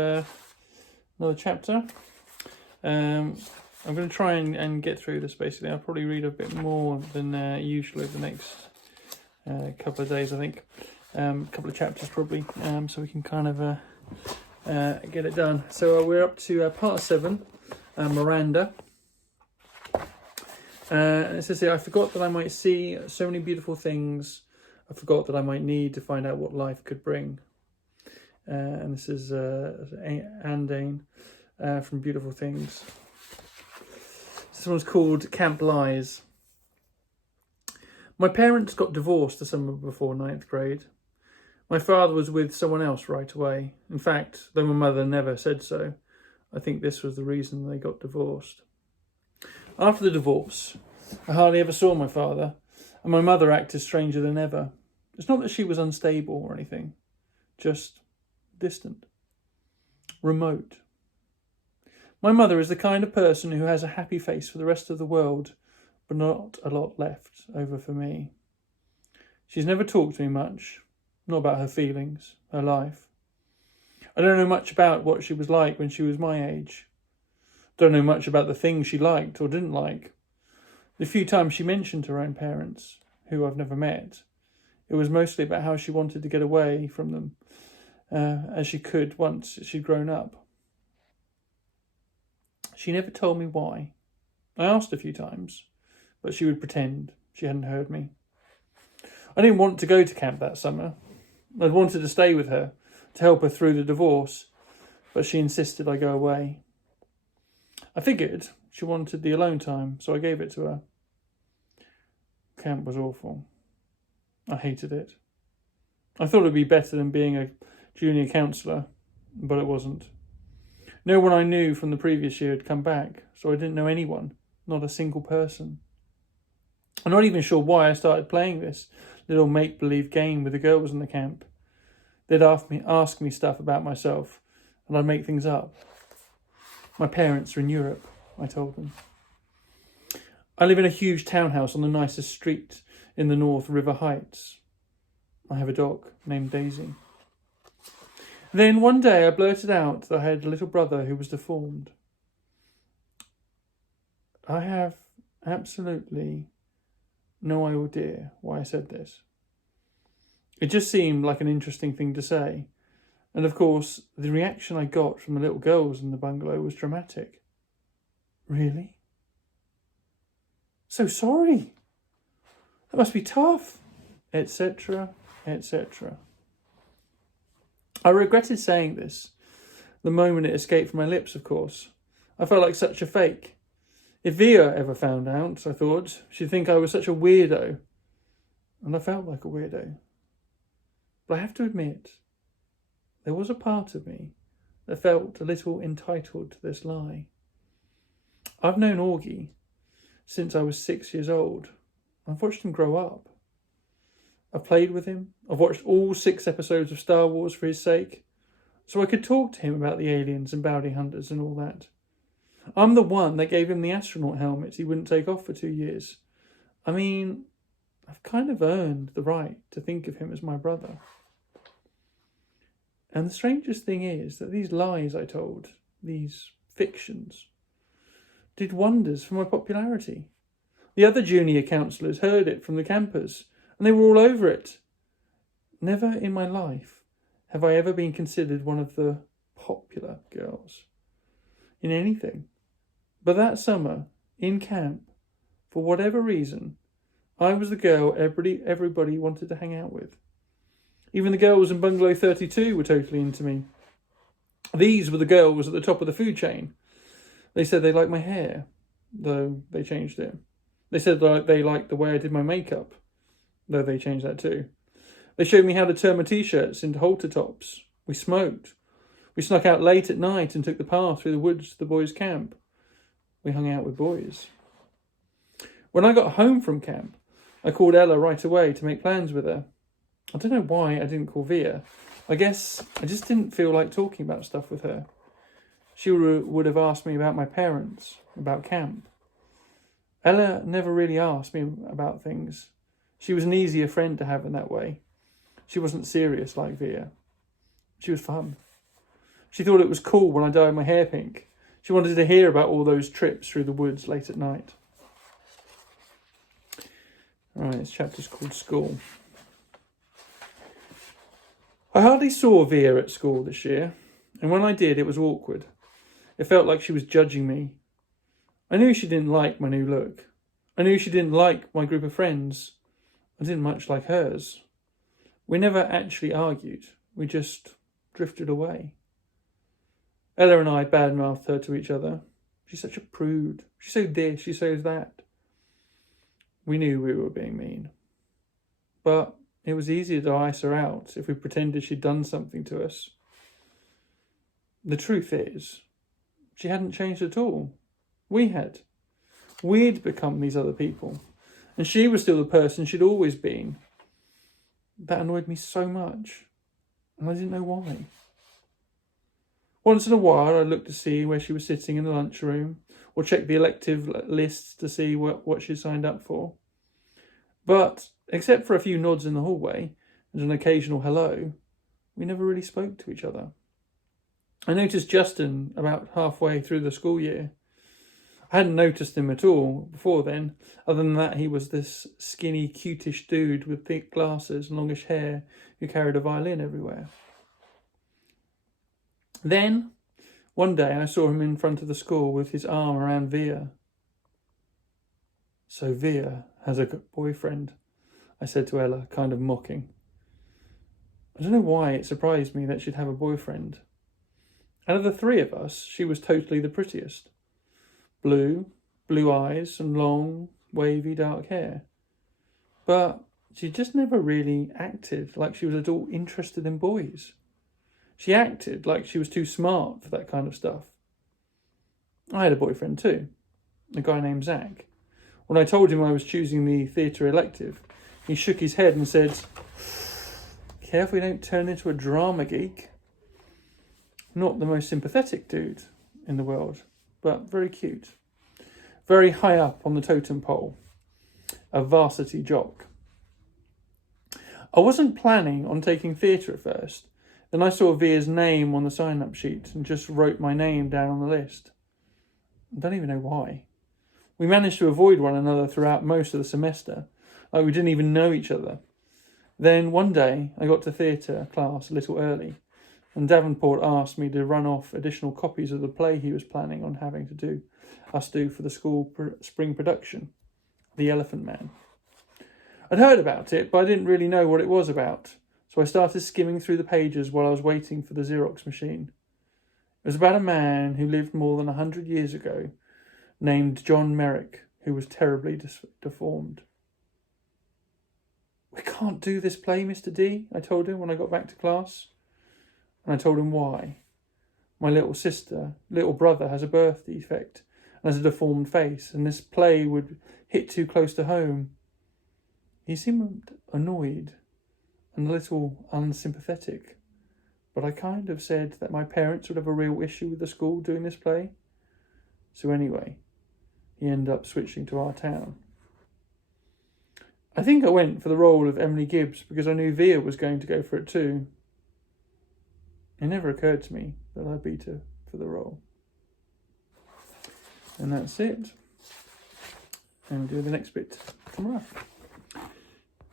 Another chapter. I'm going to try and get through this basically. I'll probably read a bit more than usual over the next couple of days, I think. A couple of chapters probably, so we can kind of get it done. So we're up to part 7, Miranda. And it says here, I forgot that I might see so many beautiful things. I forgot that I might need to find out what life could bring. And this is Anne Dane from Beautiful Things. This one's called Camp Lies. My parents got divorced the summer before 9th grade. My father was with someone else right away. In fact, though my mother never said so, I think this was the reason they got divorced. After the divorce, I hardly ever saw my father, and my mother acted stranger than ever. It's not that she was unstable or anything, just distant, remote. My mother is the kind of person who has a happy face for the rest of the world, but not a lot left over for me. She's never talked to me much, not about her feelings, her life. I don't know much about what she was like when she was my age. Don't know much about the things she liked or didn't like. The few times she mentioned her own parents, who I've never met, it was mostly about how she wanted to get away from them, as she could once she'd grown up. She never told me why. I asked a few times, but she would pretend she hadn't heard me. I didn't want to go to camp that summer. I'd wanted to stay with her, to help her through the divorce, but she insisted I go away. I figured she wanted the alone time, so I gave it to her. Camp was awful. I hated it. I thought it would be better than being a junior counsellor, but it wasn't. No one I knew from the previous year had come back, so I didn't know anyone, not a single person. I'm not even sure why I started playing this little make-believe game with the girls in the camp. They'd ask me stuff about myself, and I'd make things up. My parents are in Europe, I told them. I live in a huge townhouse on the nicest street in the North River Heights. I have a dog named Daisy. Then one day I blurted out that I had a little brother who was deformed. I have absolutely no idea why I said this. It just seemed like an interesting thing to say. And of course, the reaction I got from the little girls in the bungalow was dramatic. Really? So sorry. That must be tough, etc., etc. I regretted saying this, the moment it escaped from my lips, of course. I felt like such a fake. If Via ever found out, I thought, she'd think I was such a weirdo. And I felt like a weirdo. But I have to admit, there was a part of me that felt a little entitled to this lie. I've known Augie since I was 6 years old. I've watched him grow up. I've played with him. I've watched all 6 episodes of Star Wars for his sake, so I could talk to him about the aliens and bounty hunters and all that. I'm the one that gave him the astronaut helmet he wouldn't take off for 2 years. I mean, I've kind of earned the right to think of him as my brother. And the strangest thing is that these lies I told, these fictions, did wonders for my popularity. The other junior counsellors heard it from the campers, and they were all over it. Never in my life have I ever been considered one of the popular girls in anything. But that summer, in camp, for whatever reason, I was the girl everybody wanted to hang out with. Even the girls in Bungalow 32 were totally into me. These were the girls at the top of the food chain. They said they liked my hair, though they changed it. They said they liked the way I did my makeup, though they changed that too. They showed me how to turn my t-shirts into halter tops. We smoked. We snuck out late at night and took the path through the woods to the boys' camp. We hung out with boys. When I got home from camp, I called Ella right away to make plans with her. I don't know why I didn't call Via. I guess I just didn't feel like talking about stuff with her. She would have asked me about my parents, about camp. Ella never really asked me about things. She was an easier friend to have in that way. She wasn't serious like Via. She was fun. She thought it was cool when I dyed my hair pink. She wanted to hear about all those trips through the woods late at night. Right, this chapter's called School. I hardly saw Via at school this year, and when I did, it was awkward. It felt like she was judging me. I knew she didn't like my new look. I knew she didn't like my group of friends. I didn't much like hers. We never actually argued. We just drifted away. Ella and I badmouthed her to each other. She's such a prude. She's so this, she's so that. We knew we were being mean. But it was easier to ice her out if we pretended she'd done something to us. The truth is, she hadn't changed at all. We had. We'd become these other people. And she was still the person she'd always been. That annoyed me so much. And I didn't know why. Once in a while, I'd look to see where she was sitting in the lunchroom, or check the elective lists to see what she'd signed up for. But, except for a few nods in the hallway, and an occasional hello, we never really spoke to each other. I noticed Justin about halfway through the school year. I hadn't noticed him at all before then, other than that he was this skinny, cutish dude with thick glasses and longish hair who carried a violin everywhere. Then, one day I saw him in front of the school with his arm around Via. So Via has a boyfriend, I said to Ella, kind of mocking. I don't know why it surprised me that she'd have a boyfriend. Out of the three of us, she was totally the prettiest. Blue eyes and long, wavy dark hair. But she just never really acted like she was at all interested in boys. She acted like she was too smart for that kind of stuff. I had a boyfriend too, a guy named Zach. When I told him I was choosing the theatre elective, he shook his head and said, "Careful you don't turn into a drama geek." Not the most sympathetic dude in the world, but very cute. Very high up on the totem pole. A varsity jock. I wasn't planning on taking theatre at first. Then I saw Via's name on the sign-up sheet and just wrote my name down on the list. I don't even know why. We managed to avoid one another throughout most of the semester, like we didn't even know each other. Then one day I got to theatre class a little early, and Davenport asked me to run off additional copies of the play he was planning on having to do for the school spring production, The Elephant Man. I'd heard about it, but I didn't really know what it was about. So I started skimming through the pages while I was waiting for the Xerox machine. It was about a man who lived more than 100 years ago, named John Merrick, who was terribly deformed. "We can't do this play, Mr. D," I told him when I got back to class. And I told him why. My little brother has a birth defect and has a deformed face, and this play would hit too close to home. He seemed annoyed and a little unsympathetic, but I kind of said that my parents would have a real issue with the school doing this play. So anyway, he ended up switching to our town. I think I went for the role of Emily Gibbs because I knew Via was going to go for it too. It never occurred to me that I'd beat her for the role. And that's it. And we'll do the next bit tomorrow.